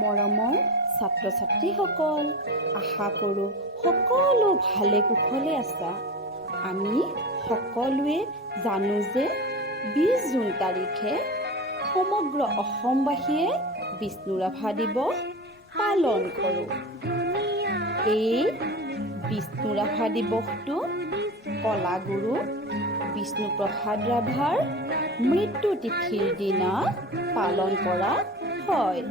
মৰমৰ ছাত্ৰ ছাত্ৰীসকল, আশা কৰোঁ সকলো ভালে কুশলে আছা। আমি সকলোৱে জানো যে 20 জুন তাৰিখে সমগ্ৰ অসমবাসীয়ে বিষ্ণুৰাভা দিৱস পালন কৰোঁ। এই বিষ্ণুৰাভা দিৱসটো কলাগুৰু বিষ্ণুপ্ৰসাদ ৰাভাৰ মৃত্যু তিথিৰ দিনা পালন কৰা হয়।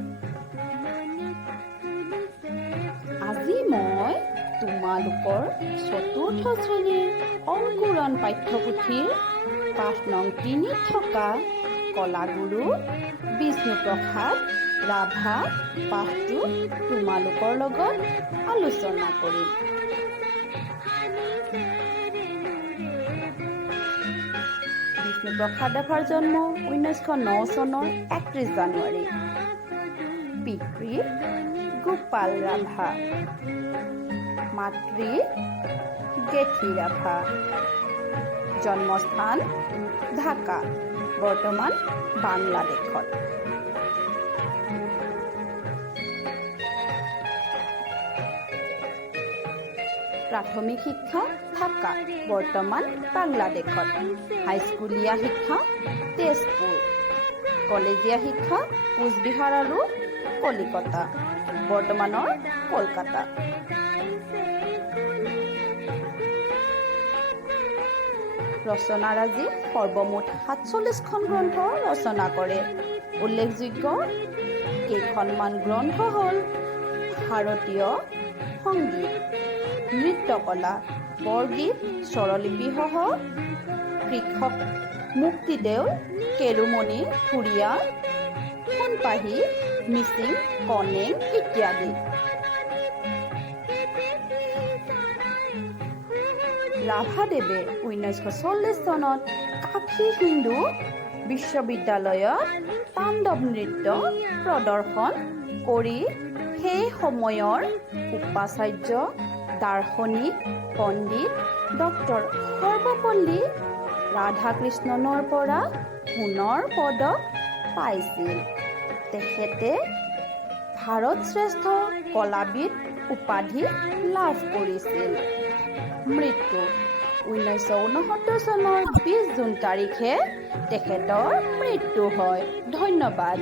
আজি মই তোমালোকৰ চতুৰ্থ শ্ৰেণীৰ অংকুৰণ পাঠ্যপুথিৰ পাঠ নং 3 থকা কলাগুৰু বিষ্ণুপ্ৰসাদ ৰাভা পাঠটো তোমালোকৰ লগত আলোচনা কৰিম। বিষ্ণুপ্ৰসাদ ৰাভাৰ জন্ম 1909 চনৰ 31 জানুৱাৰী। পিতৃ গোপাল ৰাভা, মাতৃ গেঠি ৰাভা। জন্মস্থান ঢাকা, বৰ্তমান বাংলাদেশত। প্ৰাথমিক শিক্ষা ঢাকা, বৰ্তমান বাংলাদেশত। হাইস্কুলীয়া শিক্ষা তেজপুৰ, কলেজীয়া শিক্ষা কোচবিহাৰ আৰু কলিকতা, বৰ্তমানৰ কলকাতা। ৰচনাৰাজি সৰ্বমুঠ 47খন গ্ৰন্থ ৰচনা কৰে। উল্লেখযোগ্য কেইখনমান গ্ৰন্থ হ'ল ভাৰতীয় সংগীত, নৃত্যকলা, বৰগীত, স্বৰলিপিসহ কৃষক মুক্তিদেউ, কেৰুমণি, থুৰীয়া, সোণপাহি, মিচিং, কনেং ইত্যাদি। ৰাভাদেৱে 1940 চনত কাশী হিন্দু বিশ্ববিদ্যালয়ত তাণ্ডৱ নৃত্য প্ৰদৰ্শন কৰি সেই সময়ৰ উপাচাৰ্য দাৰ্শনিক পণ্ডিত ডক্টৰ সৰ্বপল্লী ৰাধাকৃষ্ণনৰ পৰা সোণৰ পদক পাইছিল। তেখেতে ভাৰত শ্ৰেষ্ঠ কলাবিদ উপাধি লাভ কৰিছিল। মৃত্যু 1969 চনৰ 20 জুন তাৰিখে তেখেতৰ মৃত্যু হয়। ধন্যবাদ।